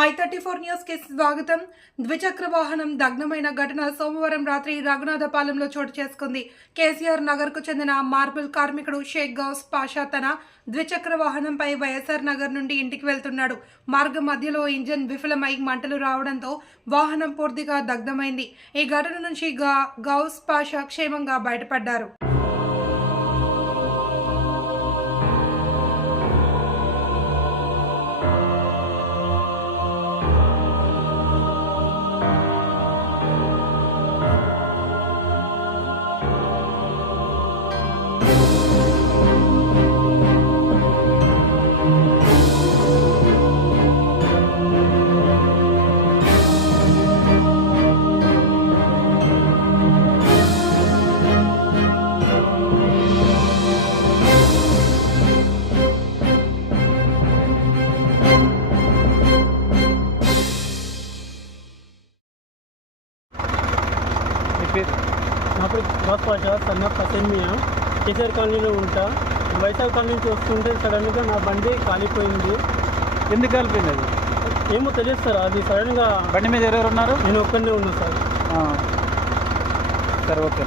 I34 news కి స్వాగతం. ద్విచక్ర వాహనం దగ్ధమైన ఘటన సోమవారం రాత్రి రఘునాథపాలెంలో చోటు చేసుకుంది. కేసీఆర్ నగర్ కు చెందిన మార్బుల్ కార్మికుడు షేక్ గౌస్ పాషా తన ద్విచక్ర వాహనంపై వైఎస్ఆర్ నగర్ నుండి ఇంటికి వెళ్తున్నాడు. మార్గం మధ్యలో ఇంజిన్ విఫలమై మంటలు రావడంతో వాహనం పూర్తిగా దగ్ధమైంది. ఈ ఘటన నుంచి గౌస్ పాషా క్షేమంగా బయటపడ్డారు. నా పేరు గౌస్ పాషా, సన్ ఆఫ్ హసన్మియా. కేసీఆర్ కాలనీలో ఉంటా. వైజాగ్ కాలనీ నుంచి వస్తుంటే సడన్గా నా బండి కాలిపోయింది. ఎందుకు కాలిపోయింది అది? ఏమో తెలియదు సార్. అది సడన్గా బండి మీద ఎవరెవరు ఉన్నారు? నేను ఒక్కనే ఉన్నా సార్. సరే, ఓకే.